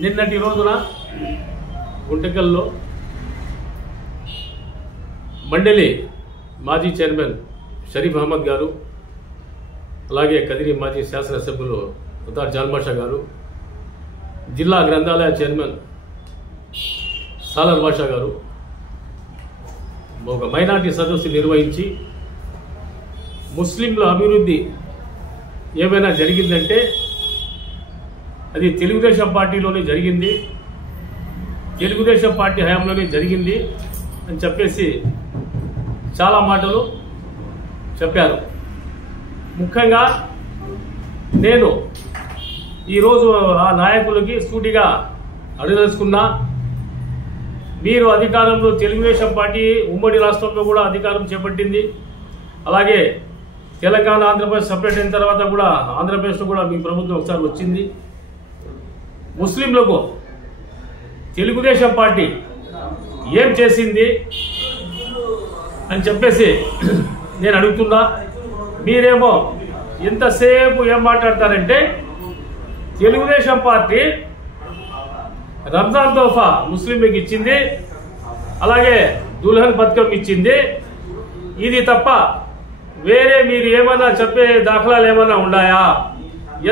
నిన్నటి రోజున గుంటకల్లో మండలి మాజీ చైర్మన్ షరీఫ్ అహ్మద్ గారు, అలాగే కదిరి మాజీ శాసనసభ్యులు ఉతార్ జాల్మాషా గారు, జిల్లా గ్రంథాలయ చైర్మన్ సాలర్ బాషా గారు ఒక మైనార్టీ సదస్సు నిర్వహించి ముస్లింల అభివృద్ధి ఏమైనా జరిగిందంటే అది తెలుగుదేశం పార్టీలోనే జరిగింది, తెలుగుదేశం పార్టీ హయాంలోనే జరిగింది అని చెప్పేసి చాలా మాటలు చెప్పారు. ముఖ్యంగా నేను ఈరోజు ఆ నాయకులకి సూటిగా అడగదలుచుకున్నా, మీరు అధికారంలో తెలుగుదేశం పార్టీ ఉమ్మడి రాష్ట్రంలో కూడా అధికారం చేపట్టింది, అలాగే తెలంగాణ ఆంధ్రప్రదేశ్ సపరేట్ అయిన తర్వాత కూడా ఆంధ్రప్రదేశ్లో కూడా మీ ప్రభుత్వం ఒకసారి వచ్చింది. ముస్లింలకు తెలుగుదేశం పార్టీ ఏం చేసింది అని చెప్పేసి నేను అడుగుతున్నా. మీరేమో ఎంతసేపు ఏం మాట్లాడతారంటే తెలుగుదేశం పార్టీ రంజాన్ తోఫా ముస్లింలకు ఇచ్చింది, అలాగే దుల్హన్ పథకం ఇచ్చింది, ఇది తప్ప వేరే మీరు ఏమన్నా చెప్పే దాఖలాలు ఏమన్నా ఉన్నాయా?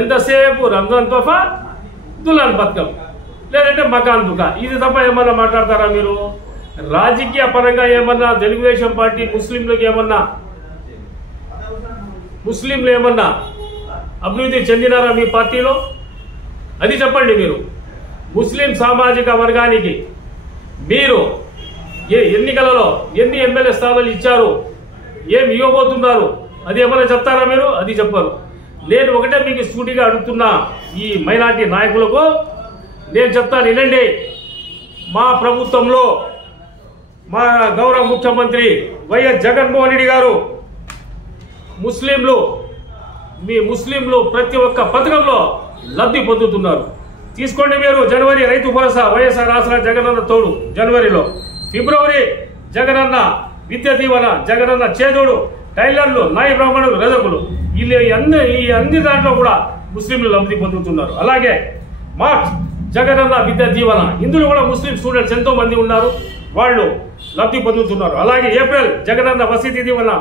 ఎంతసేపు రంజాన్ తోఫా, దుల్హన్ పథకం, లేదంటే మకాన్ దుకా, ఇది తప్ప ఏమన్నా మాట్లాడతారా మీరు? రాజకీయ పరంగా ఏమన్నా తెలుగుదేశం పార్టీ ముస్లింలకు ముస్లింలు ఏమన్నా అభివృద్ధి చెందినారా మీ పార్టీలో? అది చెప్పండి. మీరు ముస్లిం సామాజిక వర్గానికి మీరు ఎన్నికలలో ఎన్ని ఎమ్మెల్యే స్థానాలు ఇచ్చారు, ఏం ఇవ్వబోతున్నారు, అది ఏమైనా చెప్తారా మీరు? అది చెప్పారు. నేను ఒకటే మీకు సూటిగా అడుగుతున్నా, ఈ మైనార్టీ నాయకులకు నేను చెప్తాను, వినండి. మా ప్రభుత్వంలో మా గౌరవ ముఖ్యమంత్రి వైఎస్ జగన్మోహన్ రెడ్డి గారు ముస్లింలు ప్రతి ఒక్క పథకంలో లబ్ధి పొందుతున్నారు. తీసుకోండి మీరు. జనవరి రైతు భరోసా, వైఎస్ఆర్ ఆసరా, జగనన్న తోడు జనవరిలో. ఫిబ్రవరి జగనన్న విద్య దీవెన, జగనన్న చేదోడు, టైలర్లు, నాయ బ్రాహ్మణులు, రజకులు, ఈ అన్ని దాంట్లో కూడా ముస్లింలు లబ్ధి పొందుతున్నారు. అలాగే మార్చ్ జగనన్న విద్య దీవెన, ఇందులో కూడా ముస్లిం స్టూడెంట్స్ ఎంతో మంది ఉన్నారు, వాళ్ళు లబ్ధి పొందుతున్నారు. అలాగే ఏప్రిల్ జగనన్న వసతి దీవెన,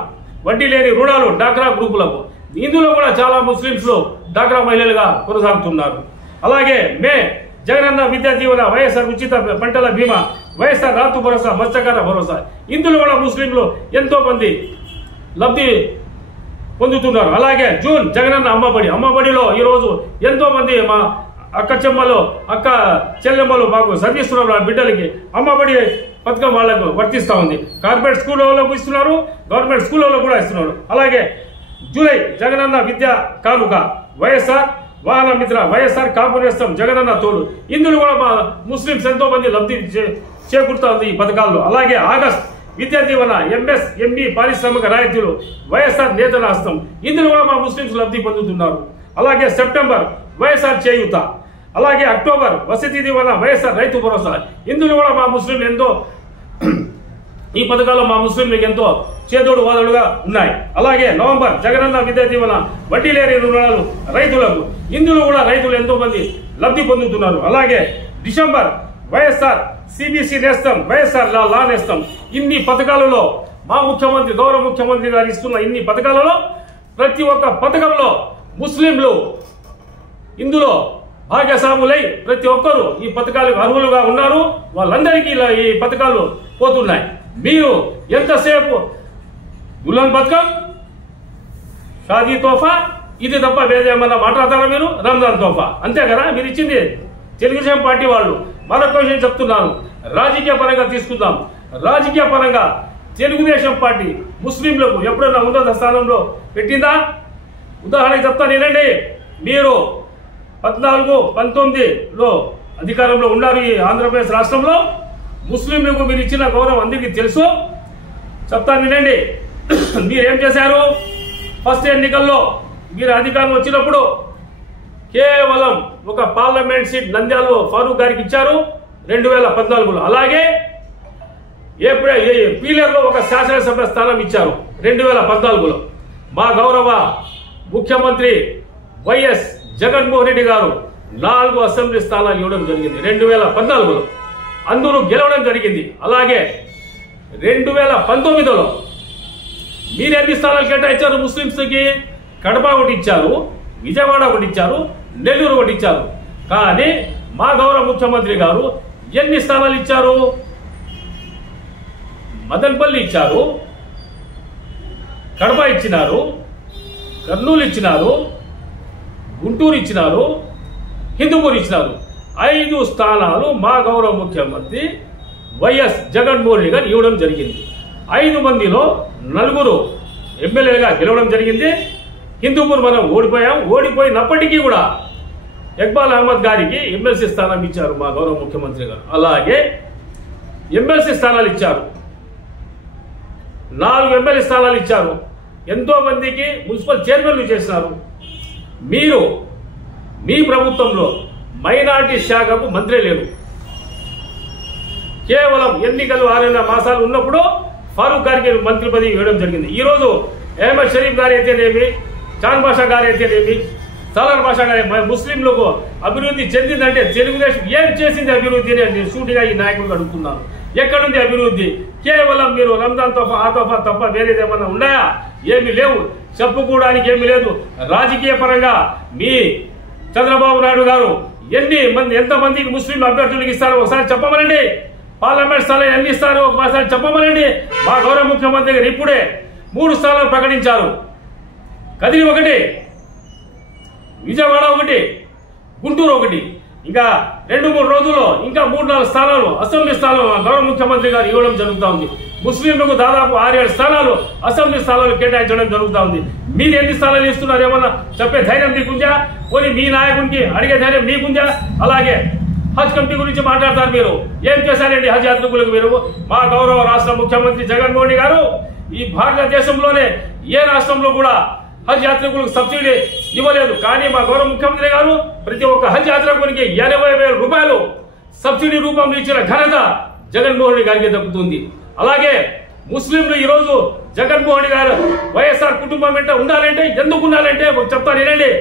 వడ్డీ లేని రుణాలు డాక్రా గ్రూపులకు, ఇందులో కూడా చాలా ముస్లింలు డాక్రా మహిళలుగా కొనసాగుతున్నారు. అలాగే మే జగనన్న విద్యా దీవెన, వైఎస్ఆర్ ఉచిత పంటల బీమా, వైఎస్ఆర్ రైతు భరోసా, మత్స్యకార భరోసా, ఇందులో కూడా ముస్లింలు ఎంతో మంది లబ్ధి పొందుతున్నారు. అలాగే జూన్ జగనన్న అమ్మబడిలో ఈరోజు ఎంతో మంది మా అక్క చెల్లెమ్మలు మాకు చదివిస్తున్నారు. బిడ్డలకి అమ్మబడి పథకం వాళ్ళకు వర్తిస్తూ ఉంది. కార్పొరేట్ స్కూళ్ళకు ఇస్తున్నారు, గవర్నమెంట్ స్కూళ్ళలో కూడా ఇస్తున్నారు. అలాగే జూలై జగనన్న విద్యా కానుక, వైఎస్ఆర్ వాహన మిత్ర, వైఎస్ఆర్ కాపునేస్తం, జగనన్న తోడు, ఇందులో కూడా మా ముస్లింస్ ఎంతో మంది లబ్ధి చేకూరుతా ఉంది ఈ పథకాల్లో. అలాగే August Vidya Deevena, MS ME పారిశ్రామిక రాయితీలు, వైఎస్ఆర్ నేతల హస్తం, ఇందులో కూడా మా ముస్లింస్ లబ్ధి పొందుతున్నారు. అలాగే సెప్టెంబర్ వైఎస్ఆర్ చేయూత, అలాగే అక్టోబర్ వసతి దీవెన, వైఎస్ఆర్ రైతు భరోసా, ఇందులో కూడా మా ముస్లింలు ఎంతో ఈ పథకాల్లో మా ముస్లింలకు ఎంతో చేదోడు వాదోడుగా ఉన్నాయి. అలాగే నవంబర్ జగనన్న విద్యా దీవెన, వడ్డీ లేని రుణాలు రైతులకు, ఇందులో కూడా రైతులు ఎంతో మంది లబ్ధి పొందుతున్నారు. అలాగే డిసెంబర్ వైఎస్ఆర్ సిబిసి నేస్తం, వైఎస్ఆర్ లా నేస్తం, ఇన్ని పథకాలలో మా ముఖ్యమంత్రి గౌరవ ముఖ్యమంత్రి గారు ఇస్తున్న ఇన్ని పథకాలలో ప్రతి ఒక్క పథకంలో ముస్లింలు ఇందులో భాగ్యస్వాములై ప్రతి ఒక్కరూ ఈ పథకాలకు అర్హులుగా ఉన్నారు. వాళ్ళందరికీ ఈ పథకాలు పోతున్నాయి. మీరు ఎంతసేపు దుల్హన్ పథకం, షాదీ తోఫా, ఇది తప్ప వేరే ఏమన్నా మాట్లాడతారా మీరు? రంజాన్ తోఫా, అంతే కదా మీరు ఇచ్చింది తెలుగుదేశం పార్టీ వాళ్ళు. మరొక విషయం చెప్తున్నాను, రాజకీయ పరంగా తీసుకుందాం. రాజకీయ పరంగా తెలుగుదేశం పార్టీ ముస్లింలకు ఎప్పుడైనా ఉన్నత స్థానంలో పెట్టిందా? ఉదాహరణకు చెప్తాను, వినండి. మీరు 14-19లో అధికారంలో ఉన్నారు ఈ ఆంధ్రప్రదేశ్ రాష్ట్రంలో. ముస్లింలకు మీరు ఇచ్చిన గౌరవం అందరికీ తెలుసు. చెప్తాను వినండి. మీరేం చేశారు? ఫస్ట్ ఎన్నికల్లో మీరు అధికారం వచ్చినప్పుడు కేవలం ఒక పార్లమెంట్ సీట్ నంద్యాలలో ఫారూక్ గారికి ఇచ్చారు 2014లో. అలాగే పీలర్లో ఒక శాసనసభ స్థానం ఇచ్చారు 2014లో. మా గౌరవ ముఖ్యమంత్రి వైఎస్ జగన్మోహన్ రెడ్డి గారు 4 అసెంబ్లీ స్థానాలు ఇవ్వడం జరిగింది 2014లో. అందరూ గెలవడం జరిగింది. అలాగే 2019లో మీరు ఎన్ని స్థానాలు కేటాయించారు ముస్లింస్కి? కడప ఒకటి ఇచ్చారు, విజయవాడ ఒకటి ఇచ్చారు, నెల్లూరు ఒకటి ఇచ్చారు. కానీ మా గౌరవ ముఖ్యమంత్రి గారు ఎన్ని స్థానాలు ఇచ్చారు? మదనపల్లి ఇచ్చారు, కడప ఇచ్చినారు, కర్నూలు ఇచ్చినారు, గుంటూరు ఇచ్చినారు, హిందూపూర్ ఇచ్చినారు. 5 స్థానాలు మా గౌరవ ముఖ్యమంత్రి వైఎస్ జగన్మోహన్ రెడ్డి గారు ఇవ్వడం జరిగింది. 5 మందిలో 4 ఎమ్మెల్యేలుగా గెలవడం జరిగింది. హిందూపూర్ మనం ఓడిపోయాం. ఓడిపోయినప్పటికీ కూడా ఇక్బాల్ అహ్మద్ గారికి ఎమ్మెల్సీ స్థానం ఇచ్చారు మా గౌరవ ముఖ్యమంత్రి గారు. అలాగే ఎమ్మెల్సీ స్థానాలు ఇచ్చారు, 4 ఎమ్మెల్యే స్థానాలు ఇచ్చారు. ఎంతో మందికి మున్సిపల్ చైర్మన్లు చేసినారు. మీరు మీ ప్రభుత్వంలో మైనార్టీ శాఖకు మంత్రి లేరు. కేవలం ఎన్నికలు 6 మాసాలు ఉన్నప్పుడు ఫారూక్ గారికి మంత్రి పదవి ఇవ్వడం జరిగింది. ఈరోజు అహ్మద్ షరీఫ్ గారు అయితేనేమి, చాంద్ బాషా గారు అయితేనేమి, సలార్ బాషా గారి ముస్లింలకు అభివృద్ధి చెందిందంటే తెలుగుదేశం ఏం చేసింది అభివృద్ధిని నేను సూటిగా ఈ నాయకులకు అడుగుతున్నాను. ఎక్కడుంది అభివృద్ధి? కేవలం మీరు రంజాన్ తోఫా ఆ తోఫా తప్ప వేరేదేమన్నా ఉన్నాయా? ఏమి లేవు, చెప్పుకోవడానికి ఏమి లేదు. రాజకీయ పరంగా మీ చంద్రబాబు నాయుడు గారు ఎంతమందికి ముస్లిం అభ్యర్థులకు ఇస్తారో ఒకసారి చెప్పమనండి. పార్లమెంట్ స్థానాలు ఎన్ని ఇస్తారో ఒకసారి చెప్పమనండి. మా గౌరవ ముఖ్యమంత్రి గారు ఇప్పుడే 3 స్థానాలు ప్రకటించారు. కదిరి ఒకటి, విజయవాడ ఒకటి, గుంటూరు ఒకటి. ఇంకా 2-3 రోజుల్లో ఇంకా 3-4 స్థానాలు అసెంబ్లీ స్థానాలు గౌరవ ముఖ్యమంత్రి గారు ఇవ్వడం జరుగుతూ ఉంది. ముస్లింలకు దాదాపు 6-7 స్థానాలు అసెంబ్లీ స్థానాలు కేటాయించడం జరుగుతూ ఉంది. మీరు ఎన్ని స్థానాలు ఇస్తున్నారు ఏమన్నా చెప్పే ధైర్యం మీకుందా? పోనీ మీ నాయకునికి అడిగే ధైర్యం మీకుందా? అలాగే హజ్ కమిటీ గురించి మాట్లాడతారు. మీరు ఏం చేశారండి హజ్ యాత్రికులకు? మీరు మా గౌరవ రాష్ట్ర ముఖ్యమంత్రి జగన్మోహన్ రెడ్డి గారు ఈ భారతదేశంలోనే ఏ రాష్ట్రంలో కూడా హజ్ యాత్రికులకు సబ్సిడీ ఇవ్వలేదు. కానీ మా గౌరవ ముఖ్యమంత్రి గారు ప్రతి ఒక్క హజ్ యాత్రికునికి 80,000 రూపాయలు సబ్సిడీ రూపంలో ఇచ్చిన ఘనత జగన్మోహన్ రెడ్డి గారికి దక్కుతుంది. అలాగే ముస్లింలు ఈ రోజు జగన్మోహన్ రెడ్డి గారు వైఎస్ఆర్ కుటుంబం వెంట ఉండాలంటే ఎందుకు ఉండాలంటే చెప్తాను వినండి.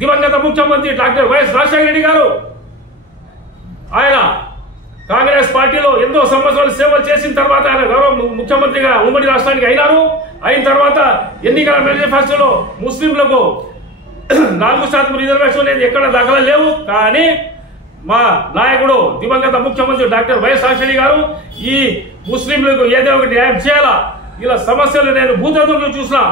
దివంగత ముఖ్యమంత్రి డాక్టర్ వైఎస్ రాజశేఖర రెడ్డి గారు ఆయన కాంగ్రెస్ పార్టీలో ఎంతో సంవత్సరాలు సేవలు చేసిన తర్వాత ఆయన గౌరవ ముఖ్యమంత్రిగా ఉమ్మడి రాష్ట్రానికి అయినారు. అయిన తర్వాత ఎన్నికల మేనిఫెస్టోలో ముస్లింలకు 4% రిజర్వేషన్ అనేది ఎక్కడ దాఖలా లేవు. కానీ మా నాయకుడు దివంగత ముఖ్యమంత్రి డాక్టర్ వైఎస్ రాజశేఖర గారు ఈ ముస్లింలకు ఏదో ఒకటి న్యాయం చేయాలా. ఇలా సమస్యలు నేను భూతత్వంలో చూసినా,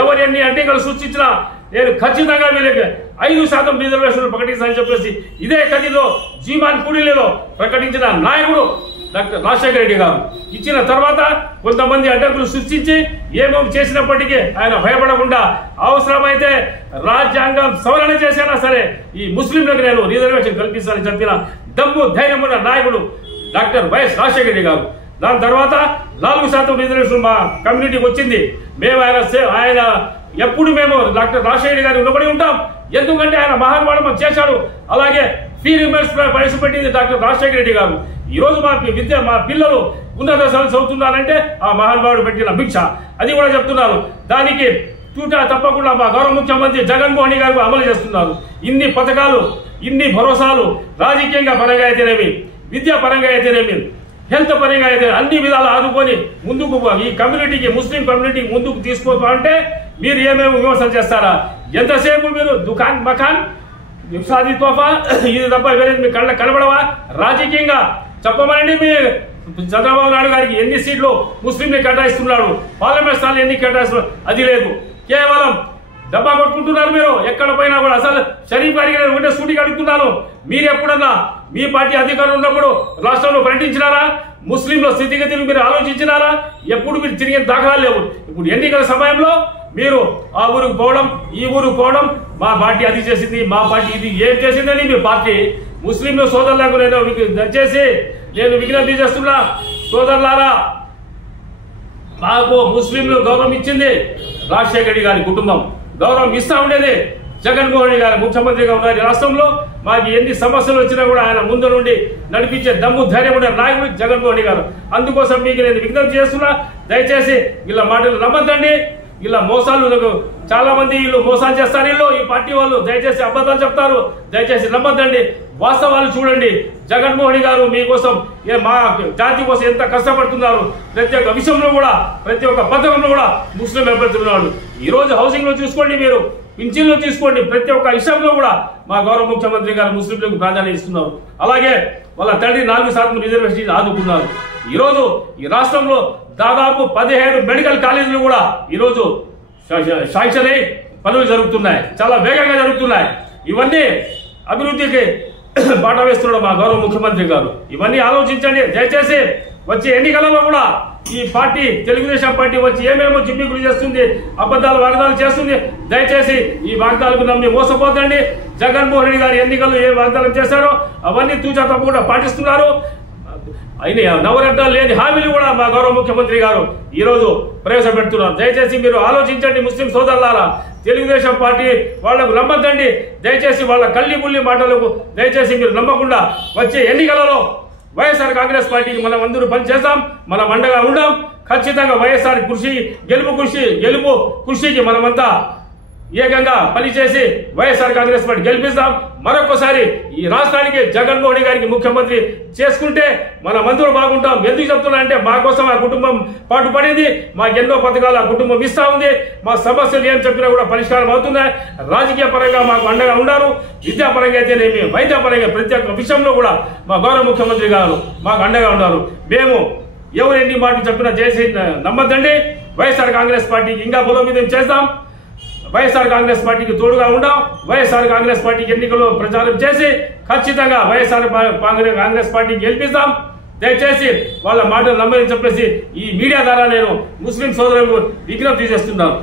ఎవరు ఎన్ని అడ్డంకులు సృష్టించినా నేను ఖచ్చితంగా వీళ్ళకి 5% రిజర్వేషన్లు ప్రకటిస్తానని చెప్పేసి ఇదే కదిలో జీమాన్ కూడలిలో ప్రకటించిన నాయకుడు డాక్టర్ రాజశేఖర రెడ్డి గారు. ఇచ్చిన తర్వాత కొంతమంది అడ్డంకులు సృష్టించి ఏమో చేసినప్పటికీ ఆయన భయపడకుండా అవసరమైతే రాజ్యాంగం సవరణ చేసినా సరే ఈ ముస్లింలకు నేను రిజర్వేషన్ కల్పిస్తానని చెప్పిన దమ్ము ధైర్యం ఉన్న నాయకుడు డాక్టర్ వైఎస్ రాజశేఖర రెడ్డి గారు. దాని తర్వాత 4% రిజర్వేషన్ మా కమ్యూనిటీకి వచ్చింది. మేము ఆయన ఎప్పుడు మేము డాక్టర్ రాజశేఖర గారు రుణపడి ఉంటాం. ఎందుకంటే ఆయన మహానుభావం చేశాడు. అలాగే ఫీ రియంబర్స్మెంట్ ప్రవేశపెట్టింది డాక్టర్ రాజశేఖర రెడ్డి గారు. ఈ రోజు మా పిల్లలు ఉన్నత చదువుతున్నారంటే ఆ మహానుభావుడు పెట్టిన భిక్ష. అది కూడా చెప్తున్నారు. దానికి తూటా తప్పకుండా మా గౌరవ ముఖ్యమంత్రి జగన్మోహన్ రెడ్డి గారు అమలు చేస్తున్నారు. ఇన్ని పథకాలు, ఇన్ని భరోసాలు రాజకీయంగా పరంగా అయితేనేమి, విద్యా పరంగా అయితేనేమి, హెల్త్ పరంగా అయితే అన్ని విధాలు ఆదుకొని ముందుకు ఈ కమ్యూనిటీకి ముస్లిం కమ్యూనిటీకి ముందుకు తీసుకోవడం అంటే మీరు ఏమేమి విమర్శలు చేస్తారా? ఎంతసేపు మీరు దుకాన్ మకాన్ సాది తోఫా ఇది తప్ప వేరేది మీ కళ్ళ కనబడవా? రాజకీయంగా చెప్పమనండి. మీ చంద్రబాబు నాయుడు గారికి ఎన్ని సీట్లు ముస్లింని కేటాయిస్తున్నాడు, పార్లమెంట్ స్థానాలు ఎన్ని కేటాయిస్తున్నాడు, అది లేదు. కేవలం డబ్బా కొట్టుకుంటున్నారు మీరు ఎక్కడ పోయినా కూడా. అసలు షరీఫ్ గారికి నేను ఉండే సూటిగా అడుగుతున్నాను, మీరు ఎప్పుడన్నా మీ పార్టీ అధికారం ఉన్నప్పుడు రాష్ట్రంలో పర్యటించినారా? ముస్లింల స్థితిగతులు మీరు ఆలోచించినారా? ఎప్పుడు మీరు తిరిగిన దాఖలాలు లేవు. ఇప్పుడు ఎన్నికల సమయంలో మీరు ఆ ఊరికి పోవడం, ఈ ఊరికి పోవడం, మా పార్టీ అది చేసింది, మా పార్టీ ఇది ఏం చేసిందని మీ పార్టీ ముస్లింల సోదరులకు నేను దయచేసి నేను విజ్ఞప్తి చేస్తున్నా. సోదరులారా, మాకు ముస్లింలు గౌరవం ఇచ్చింది రాజశేఖర రెడ్డి గారి కుటుంబం, గౌరవం ఇస్తా ఉండేది జగన్మోహన్ రెడ్డి గారు ముఖ్యమంత్రిగా ఉన్నారు రాష్ట్రంలో. మాకు ఎన్ని సమస్యలు వచ్చినా కూడా ఆయన ముందు నుండి నడిపించే దమ్ము ధైర్యం ఉండే నాయకుడు జగన్మోహన్ రెడ్డి గారు. అందుకోసం మీకు నేను విజ్ఞప్తి చేస్తున్నా, దయచేసి వీళ్ళ మాటలు నమ్మద్దండి. ఇలా మోసాలు చాలా మంది వీళ్ళు మోసాలు చేస్తారు. వీళ్ళు ఈ పార్టీ వాళ్ళు దయచేసి అబద్ధాలు చెప్తారు, దయచేసి నమ్మద్దండి, వాస్తవాలు చూడండి. జగన్మోహన్ గారు మీకోసం మా జాతి కోసం ఎంత కష్టపడుతున్నారు. ప్రతి ఒక్క విషయంలో కూడా, ప్రతి ఒక్క పథకంలో కూడా ముస్లిం అభ్యర్థులున్నాడు. ఈ రోజు హౌసింగ్ లో చూసుకోండి, మీరు పింఛన్లు తీసుకోండి, ప్రతి ఒక్క విషయంలో కూడా మా గౌరవ ముఖ్యమంత్రి గారు ముస్లింలకు ప్రాధాన్యత ఇస్తున్నారు. అలాగే వాళ్ళ తండ్రి 4% రిజర్వేషన్ ఆదుకున్నారు. ఈ రోజు ఈ రాష్ట్రంలో దాదాపు 17 మెడికల్ కాలేజీలు కూడా ఈ రోజు శాంక్షన్ అయి పనులు జరుగుతున్నాయి, చాలా వేగంగా జరుగుతున్నాయి. ఇవన్నీ అభివృద్ధికి బాట వేస్తున్నాడు మా గౌరవ ముఖ్యమంత్రి గారు. ఇవన్నీ ఆలోచించండి దయచేసి. వచ్చే ఎన్నికలలో కూడా ఈ పార్టీ తెలుగుదేశం పార్టీ వచ్చి ఏమేమో జిమ్మికులు చేస్తుంది, అబద్ధాలు వాగ్దానాలు చేస్తుంది. దయచేసి ఈ వాగ్దానాలకు నమ్మి మోసపోతండి. జగన్మోహన్ రెడ్డి గారు ఎన్నికల్లో ఏ వాగ్దానం చేశారో అవన్నీ తూచా తప్పకుండా పాటిస్తున్నారు. అయిన నవరత్నాలు లేని హామీలు కూడా మా గౌరవ ముఖ్యమంత్రి గారు ఈ రోజు ప్రవేశపెడుతున్నారు. దయచేసి మీరు ఆలోచించండి ముస్లిం సోదరులారా. తెలుగుదేశం పార్టీ వాళ్లకు నమ్మద్దండి. దయచేసి వాళ్ళ కల్లి బుల్లి మాటలకు దయచేసి మీరు నమ్మకుండా వచ్చే ఎన్నికలలో వైఎస్ఆర్ కాంగ్రెస్ పార్టీకి మనం అందరూ పనిచేస్తాం, మనం అండగా ఉండాం. ఖచ్చితంగా వైఎస్ఆర్ గెలుపు కృషికి మనమంతా ఏకంగా పనిచేసి వైఎస్ఆర్ కాంగ్రెస్ పార్టీ గెలిపిస్తాం. మరొకసారి ఈ రాష్ట్రానికి జగన్మోహన్ గారికి ముఖ్యమంత్రి చేసుకుంటే మనం అందరూ బాగుంటాం. ఎందుకు చెప్తున్నా అంటే మా కోసం ఆ కుటుంబం పాటుపడింది, మాకు ఎన్నో పథకాలు ఆ కుటుంబం ఇస్తా ఉంది. మా సమస్యలు ఏం చెప్పినా కూడా పరిష్కారం అవుతున్నాయి. రాజకీయ పరంగా మాకు అండగా ఉన్నారు, విద్యాపరంగా అయితేనేమి, వైద్యపరంగా ప్రతి ఒక్క విషయంలో కూడా మా గౌరవ ముఖ్యమంత్రి గారు మాకు అండగా ఉన్నారు. మేము ఎవరు ఎన్ని మాటలు చెప్పినా చేసి నమ్మద్దండి. వైఎస్ఆర్ కాంగ్రెస్ పార్టీకి ఇంకా బలోపేతం చేస్తాం. వైఎస్ఆర్ కాంగ్రెస్ పార్టీకి తోడుగా ఉండాం. వైఎస్ఆర్ కాంగ్రెస్ పార్టీకి ఎన్నికల్లో ప్రచారం చేసి ఖచ్చితంగా వైఎస్ఆర్ కాంగ్రెస్ పార్టీకి గెలిపిస్తాం. దయచేసి వాళ్ళ మాటలు నమ్మని చెప్పేసి ఈ మీడియా ద్వారా నేను ముస్లిం సోదరులకు విజ్ఞప్తి చేస్తున్నాను.